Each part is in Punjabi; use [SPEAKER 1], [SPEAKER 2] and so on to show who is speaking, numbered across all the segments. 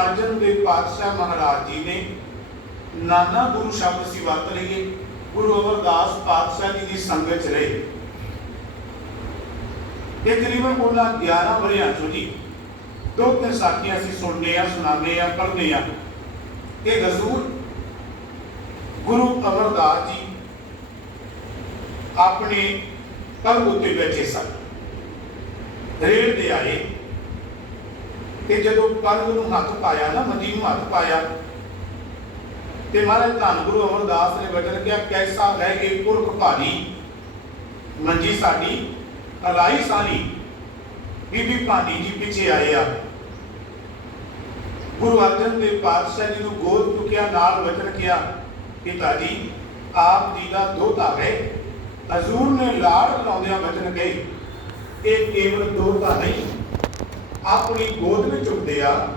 [SPEAKER 1] ਅਰਜਨ ਦੇਵ ਪਾਤਸ਼ਾਹ ਮਹਾਰਾਜ ਜੀ ਨੇ ਨਾਨਾ ਗੁਰੂ ਸ਼ਬਦ ਸੀ ਵਰਤ ਲਈਏ, ਗੁਰੂ ਅਮਰਦਾਸ ਪਾਤਸ਼ਾਹ ਜੀ ਦੀ ਸੰਗਤ ਚ ਰਹੇ। ਇਹ ਤਕਰੀਬਨ ਉਹਨਾਂ 11 ਵਰਿਆਂ ਚੋਂ ਜੀ, ਦੋ ਤਿੰਨ ਸਾਖੀਆਂ ਅਸੀਂ ਸੁਣਨੇ ਆ ਸੁਣਾਉਂਦੇ ਆ ਪੜ੍ਹਦੇ ਆ ਇਹ ਹਜ਼ੂਰ ਗੁਰੂ ਅਮਰਦਾਸ ਜੀ ਆਪਣੇ ਪਰਮ ਉੱਤੇ ਬੈਠੇ ਸਨ। ਰੇਲ ਦੇ ਆਏ। ਤੇ ਜਦੋਂ ਪਰਮ ਨੂੰ ਹੱਥ ਪਾਇਆ ਨਾ ਮੰਜੀ ਨੂੰ ਹੱਥ ਪਾਇਆ, ਤੇ ਮਹਾਰਾਜ ਧੰਨ ਗੁਰੂ ਅਮਰਦਾਸ ਨੇ ਬਚਨ ਕਿਹਾ, ਕੈਸਾ ਲੈ ਕੇ ਪੁਰਖ ਭਾਰੀ, ਮੰਜੀ ਸਾਡੀ ਅਲਾਈ ਸਾਨੀ ਬੀਬੀ ਭਾਨੀ ਜੀ ਪਿੱਛੇ ਆਏ ਆ। ਗੁਰੂ ਅਰਜਨ ਦੇਵ ਪਾਤਸ਼ਾਹ ਜੀ ਨੂੰ ਗੋਦ ਚੁੱਕਿਆ, ਨਾਲ ਵਚਨ ਕਿਹਾ, ਪਿਤਾ ਜੀ, ਆਪ ਜੀ ਦਾ ਦੋਤਾ ਹੈ। ਹਜ਼ੂਰ ਨੇ ਲਾੜ ਲਾਉਂਦਿਆਂ ਵਚਨ ਕਹੇ, ਇਹ ਕੇਵਲ ਦੋਤਾ ਨਹੀਂ ਆਪਣੀ ਗੋਦ ਵਿੱਚ ਉੱਠਦੇ ਆ,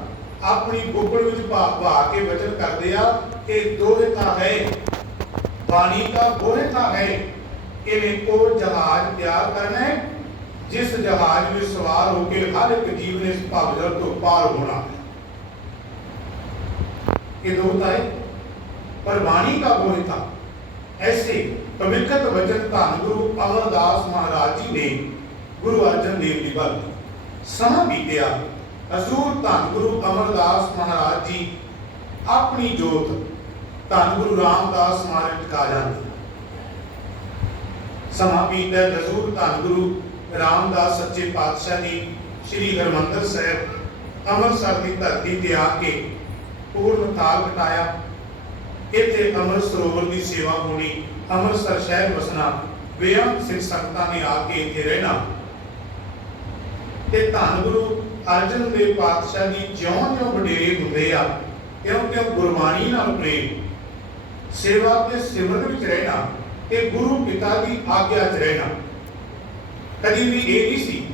[SPEAKER 1] ਆਪਣੀ ਗੋਪਣ ਵਿੱਚ ਭਾ ਭਾ ਕੇ ਵਚਨ ਕਰਦੇ ਆ, ਇਹ ਦੋਹੇ ਦੋਹਤਾ ਹੈ। ਬਾਣੀ ਦਾ ਦੋਹਤਾ ਹੈ। ਇਹਨੇ ਕੋ ਜਹਾਜ਼ ਤਿਆਰ ਕਰਨਾ ਜਿਸ ਜਹਾਜ਼ ਵਿੱਚ ਸਵਾਰ ਹੋ ਕੇ ਹਰ ਇੱਕ ਜੀਵ ਨੇ ਇਸ ਭਵਜਲ ਤੋਂ ਪਾਰ ਹੋਣਾ। ਇਹ ਦੋਹਤਾ ਹੈ, ਪਰ ਬਾਣੀ ਦਾ ਦੋਹਤਾ ਐਸੇ ਪਵਿੱਤਰ ਵਚਨ ਧੰਨ ਗੁਰੂ ਅਮਰਦਾਸ ਮਹਾਰਾਜ ਜੀ ਨੇ ਗੁਰੂ ਅਰਜਨ ਦੇਵ ਜੀ ਬਾਰੇ ਸਮਾਂ ਬੀਤਿਆ। ਹਜ਼ੂਰ ਧੰਨ ਗੁਰੂ ਅਮਰਦਾਸ ਮਹਾਰਾਜ ਜੀ ਆਪਣੀ ਜੋਤ ਧੰਨ ਗੁਰੂ ਰਾਮਦਾਸ ਮਹਾਰਾਜ ਟਿਕਾ ਜਾਂਦੇ ਸਮਾਂ ਬੀਤਿਆ ਹਜ਼ੂਰ ਧੰਨ ਗੁਰੂ ਰਾਮਦਾਸ ਸੱਚੇ ਪਾਤਸ਼ਾਹ ਜੀ, ਸ੍ਰੀ ਹਰਮੰਦਰ ਸਾਹਿਬ ਅੰਮ੍ਰਿਤਸਰ ਦੀ ਧਰਤੀ ਤੇ ਆ ਕੇ ਪੂਰਨ ਤਾਲ ਘਟਾਇਆ ਇੱਥੇ ਅੰਮ੍ਰਿਤ ਸਰੋਵਰ ਦੀ ਸੇਵਾ ਹੋਣੀ, ਅੰਮ੍ਰਿਤਸਰ ਸ਼ਹਿਰ ਵਸਣਾ, ਬੇਅੰਤ ਸਿੱਖ ਸੰਗਤਾਂ ਨੇ ਆ ਕੇ ਇੱਥੇ ਰਹਿਣਾ। ਤੇ ਧੰਨ ਗੁਰੂ ਅਰਜਨ ਦੇਵ ਪਾਤਸ਼ਾਹ ਜੀ ਜਿਉਂ-ਜਿਉਂ ਵਡੇਰੇ ਹੁੰਦੇ ਆ ਕਿਉਂ-ਕਿਉਂ ਗੁਰਬਾਣੀ ਨਾਲ ਪ੍ਰੇਮ, ਸੇਵਾ ਤੇ ਸਿਮਰਨ ਵਿੱਚ ਰਹਿਣਾ, ਤੇ ਗੁਰੂ ਪਿਤਾ ਦੀ ਆਗਿਆ 'ਚ ਰਹਿਣਾ। ਕਦੀ ਵੀ ਇਹ ਨਹੀਂ ਸੀ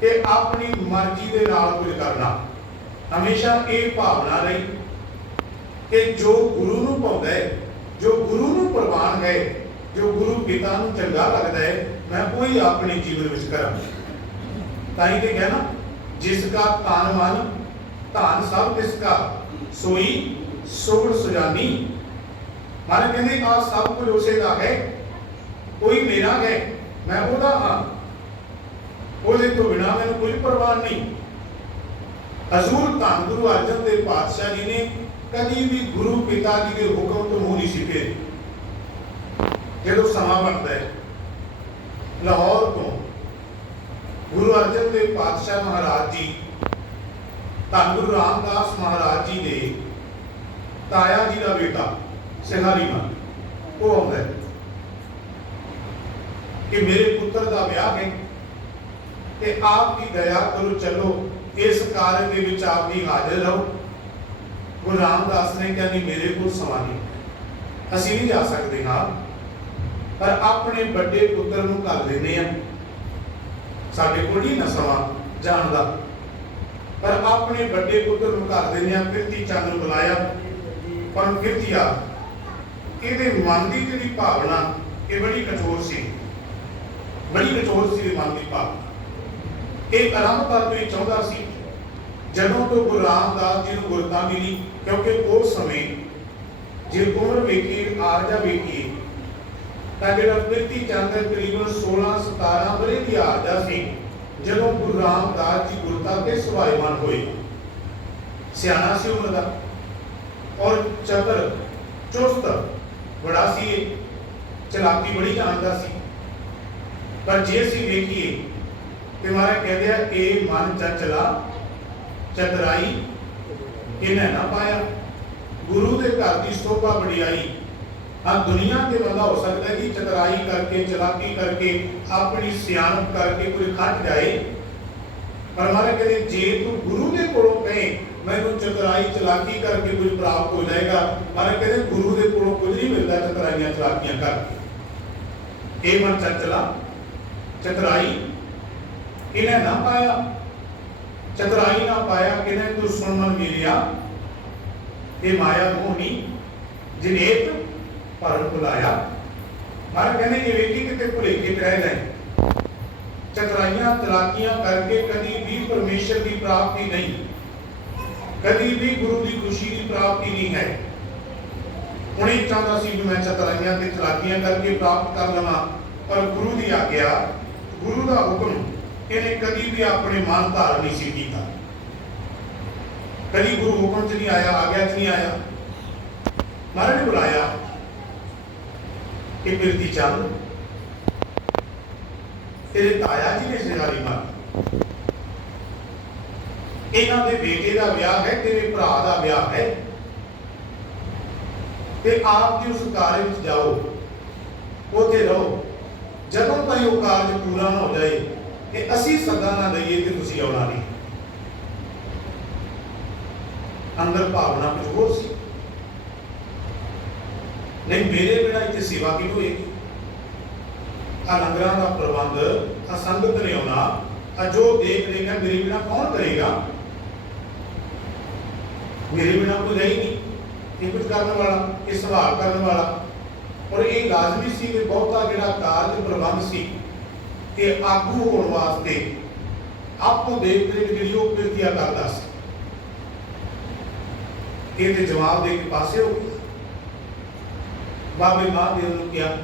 [SPEAKER 1] ਕਿ ਆਪਣੀ ਮਰਜ਼ੀ ਦੇ ਨਾਲ ਕੁਝ ਕਰਨਾ। ਹਮੇਸ਼ਾ ਇਹ ਭਾਵਨਾ ਰਹੀ ਕਿ ਜੋ ਗੁਰੂ ਨੂੰ ਪਾਉਂਦਾ ਹੈ, ਜੋ ਗੁਰੂ ਨੂੰ ਪ੍ਰਵਾਨ ਹੈ, ਜੋ ਗੁਰੂ ਪਿਤਾ ਨੂੰ ਚੰਗਾ ਲੱਗਦਾ ਹੈ, ਮੈਂ ਉਹੀ ਆਪਣੇ ਜੀਵਨ ਵਿੱਚ ਕਰਾਂ ਤਾਂ ਹੀ ਤੇ ਕਿਹਾ ਨਾ, ਜਿਸ ਕਾ ਤਨ ਮਨ, ਧਨ ਸਭ ਤਿਸ ਕਾ, ਸੋਈ ਸੋੜ ਸੁਜਾਨੀ। ਮਾਰੇ ਕਹਿੰਦੇ, ਆ ਸਭ ਕੁਝ ਉਸੇ ਦਾ ਹੈ, ਕੋਈ ਮੇਰਾ ਹੈ, ਮੈਂ ਉਹਦਾ ਹਾਂ। ਉਹਦੇ ਤੋਂ ਬਿਨਾ ਮੈਨੂੰ ਕੋਈ ਪਰਵਾਹ ਨਹੀਂ। ਹਜ਼ੂਰ ਧੰਨ ਗੁਰੂ ਅਰਜਨ ਦੇਵ ਪਾਤਸ਼ਾਹ ਜੀ ਨੇ ਕਦੀ ਵੀ ਗੁਰੂ ਪਿਤਾ ਜੀ ਦੇ ਹੁਕਮ ਤੋਂ ਮੂੰਹ ਨਹੀਂ ਸਿੱਕੇ ਜਦੋਂ ਸਮਾਂ ਬਣਦਾ ਹੈ, ਲਾਹੌਰ ਤੋਂ ਗੁਰੂ ਅਰਜਨ ਦੇਵ ਪਾਤਸ਼ਾਹ ਮਹਾਰਾਜ ਜੀ, ਧੰਨ ਗੁਰੂ ਰਾਮਦਾਸ ਮਹਾਰਾਜ ਜੀ ਦੇ ਤਾਇਆ ਜੀ ਦਾ ਬੇਟਾ, ਸਿਹਾਰੀ ਮਾਨ ਉਹ ਆਉਂਦਾ ਹੈ ਕਿ ਮੇਰੇ ਪੁੱਤਰ ਦਾ ਵਿਆਹ ਹੈ ਤੇ ਆਪ ਦੀ ਦਇਆ ਕਰੋ, ਚਲੋ, ਇਸ ਕਾਰਜ ਦੇ ਵਿੱਚ ਆਪ ਦੀ ਹਾਜ਼ਰ ਰਹੋ। ਗੁਰੂ ਰਾਮਦਾਸ ਨੇ ਕਿਹਾ, ਨਹੀਂ, ਮੇਰੇ ਕੋਲ ਸਮਾਂ ਨਹੀਂ ਅਸੀਂ ਨਹੀਂ ਜਾ ਸਕਦੇ ਹਾਂ, ਪਰ ਆਪਣੇ ਵੱਡੇ ਪੁੱਤਰ ਨੂੰ ਕਰ ਲੈਨੇ ਆ ਸਾਡੇ ਕੋਲ ਨਹੀਂ ਨਾ ਸਮਾਂ ਜਾਣ ਦਾ। ਪਰ ਆਪਣੇ ਵੱਡੇ ਪੁੱਤਰ ਨੂੰ ਘਰ ਦਿੰਦੇ ਆ ਕਿਰਤੀ ਚੰਦ ਨੂੰ ਬੁਲਾਇਆ। ਪਰ ਕਿਰਤੀਆ ਇਹਦੇ ਮਨ ਦੀ ਜਿਹੜੀ ਭਾਵਨਾ, ਇਹ ਬੜੀ ਕਠੋਰ ਸੀ। ਬੜੀ ਕਠੋਰ ਸੀ ਮਨ ਦੀ ਭਾਵਨਾ। ਇਹ ਆਰੰਭ ਤੋਂ ਹੀ ਚਾਹੁੰਦਾ ਸੀ। ਜਦੋਂ ਤੋਂ ਗੁਰੂ ਰਾਮਦਾਸ ਜੀ ਨੂੰ ਗੁਰਤਾ ਮਿਲੀ, ਕਿਉਂਕਿ ਉਸ ਸਮੇਂ, ਜੇ ਉਮਰ ਵੇਖੀ ਆਰਜਾ ਵੇਖੀ ਤਾਂ ਜਿਹੜਾ ਪ੍ਰਿਤੀ ਚੰਦ ਤਕਰੀਬਨ 16 17 ਵਰੇ ਦੀ ਆਰਜਾ ਸੀ, ਜਦੋਂ ਗੁਰੂ ਰਾਮਦਾਸ ਜੀ ਗੁਰਤਾ ਤੇ ਸੁਭਾਈਮਾਨ ਹੋਏ। ਸਿਆਣਾ ਸੀ ਉਹਨਾਂ ਦਾ। ਔਰ ਚਤਰ ਚੁਸਤ ਬੜਾ ਸੀ ਚਲਾਕੀ ਬੜੀ ਜਾਣਦਾ ਸੀ। ਪਰ ਜੇ ਅਸੀਂ ਵੇਖੀਏ ਤੇ ਮਾਰਾ ਕਹਿੰਦੇ ਆ, ਇਹ ਮਨ ਚੰਚਲਾ ਚਤਰਾਈ, ਇਹਨੇ ਨਾ ਪਾਇਆ। ਗੁਰੂ ਦੇ ਘਰ ਦੀ ਸੋਭਾ ਵਡਿਆਈ ਆ ਦੁਨੀਆ ਤੇ ਬੰਦਾ ਹੋ ਸਕਦਾ ਹੈ ਕਿ ਚਤਰਾਈ ਕਰਕੇ, ਚਲਾਕੀ ਕਰਕੇ, ਆਪਣੀ ਸਿਆਣਪ ਕਰਕੇ ਕੋਈ ਖੱਟ ਜਾਏ। ਪਰ ਮਾਰਾ ਕਹਿੰਦੇ, ਜੇ ਤੂੰ ਗੁਰੂ ਦੇ ਕੋਲੋਂ ਕਹੇ, ਮੈਨੂੰ ਚਤਰਾਈ, ਚਲਾਕੀ ਕਰਕੇ ਕੁਝ ਪ੍ਰਾਪਤ ਹੋ ਜਾਏਗਾ। ਮਾਰਾ ਕਹਿੰਦੇ, ਗੁਰੂ ਦੇ ਕੋਲੋਂ ਕੁਝ ਨਹੀਂ ਮਿਲਦਾ ਚਤਰਾਈਆਂ, ਚਲਾਕੀਆਂ ਕਰਕੇ। ਇਹ ਮਨ ਚੰਚਲਾ, ਚਤਰਾਈ ਇਹਨੇ ਨਾ ਪਾਇਆ? ਚਤਰਾਈ ਨਾ ਪਾਇਆ ਕਿਨੇ ਤੂੰ ਸੁਣਨ ਮਿਲਿਆ? ਇਹ ਮਾਇਆ ਮੋਹਨੀ ਜਨੇਤ ਪਰ ਬੁਲਾਇਆ ਮਾਰ ਕਹਿੰਦੇ ਇਹ ਵੇਖੀ ਕਿਤੇ ਭੁਲੇਖੇ ਤੇ ਰਹਿ ਗਏ ਚਤਰਾਈਆਂ ਤਲਾਕੀਆਂ ਕਰਕੇ ਕਦੀ ਵੀ ਪਰਮੇਸ਼ਰ ਦੀ ਪ੍ਰਾਪਤੀ ਨਹੀਂ। ਕਦੀ ਵੀ ਗੁਰੂ ਦੀ ਖੁਸ਼ੀ ਦੀ ਪ੍ਰਾਪਤੀ ਨਹੀਂ ਹੈ। ਹੁਣ ਇਹ ਚਾਹੁੰਦਾ ਸੀ ਵੀ ਮੈਂ ਚਤਰਾਈਆਂ ਤੇ ਚਲਾਕੀਆਂ ਕਰਕੇ ਪ੍ਰਾਪਤ ਕਰ ਲਵਾਂ, ਪਰ ਗੁਰੂ ਦੀ ਆਗਿਆ, ਗੁਰੂ ਦਾ ਹੁਕਮ ਇਹਨੇ ਕਦੀ ਵੀ ਆਪਣੇ ਮਨ ਧਾਰ ਨਹੀਂ ਸੀ ਕੀਤਾ। ਕਦੀ ਗੁਰੂ ਹੁਕਮ ਚ ਨਹੀਂ ਆਇਆ, ਆਗਿਆ ਚ ਨਹੀਂ ਆਇਆ। ਮਹਾਰਾਜ ਨੇ ਬੁਲਾਇਆ। ਕਿ ਬਿਰਤੀ ਚੱਲ ਤੇਰੇ ਤਾਇਆ ਜੀ ਨੇ ਸਿਰਾਰੀ ਮਾਰ ਇਹਨਾਂ ਦੇ ਬੇਟੇ ਦਾ ਵਿਆਹ ਹੈ, ਤੇਰੇ ਭਰਾ ਦਾ ਵਿਆਹ ਹੈ। ਤੇ ਆਪ ਜੀ ਉਸ ਕਾਰਜ ਵਿੱਚ ਜਾਓ। ਉੱਥੇ ਰਹੋ। ਜਦੋਂ ਤਾਈਂ ਉਹ ਕਾਰਜ ਪੂਰਾ ਨਾ ਹੋ ਜਾਏ ਕਿ ਅਸੀਂ ਸੱਦਾ ਨਾ ਦਈਏ ਤੇ ਤੁਸੀਂ ਆਉਣਾ ਨਹੀਂ। ਅੰਦਰ ਭਾਵਨਾ ਕੁਝ ਹੋਰ ਸੀ। ਨਹੀਂ, ਮੇਰੇ ਬਿਨਾ ਇੱਥੇ ਸੇਵਾ ਕਿਉਂ ਹੋਏਗੀ? ਆ ਲੰਗਰਾਂ ਦਾ ਪ੍ਰਬੰਧ ਆ ਸੰਗਤ ਨੇ ਆਉਣਾ ਆ ਜੋ ਦੇਖ ਰੇਗਾ ਮੇਰੇ ਬਿਨਾ ਕੌਣ ਕਰੇਗਾ? ਮੇਰੇ ਬਿਨਾ ਕੋਈ ਹੈ ਨਹੀਂ। ਇਹ ਕੁਝ ਕਰਨ ਵਾਲਾ, ਇਹ ਸੰਭਾਲ ਕਰਨ ਵਾਲਾ। ਔਰ ਇਹ ਲਾਜ਼ਮੀ ਸੀ ਕਿ ਬਹੁਤਾ ਜਿਹੜਾ ਕਾਰਜ ਪ੍ਰਬੰਧ ਸੀ, ਇਹ ਆਗੂ ਹੋਣ ਵਾਸਤੇ ਆਪੋ ਦੇਖ ਰੇਖ ਜਿਹੜੀ ਉਹ ਕਿਰਤੀਆ ਕਰਦਾ ਸੀ। ਇਹਦੇ ਜਵਾਬ ਦੇ ਕੇ ਪਾਸੇ ਹੋ ਬਾਬੇ ਮਹਾਦੇਵ ਨੂੰ ਕਿਹਾ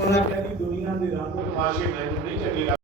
[SPEAKER 1] ਉਹਨਾਂ ਕਹਿੰਦੀ ਦੁਨੀਆ ਦੇ ਰੰਗ ਤਮਾਸ਼ੇ ਮੈਨੂੰ ਨਹੀਂ ਚੰਗੇ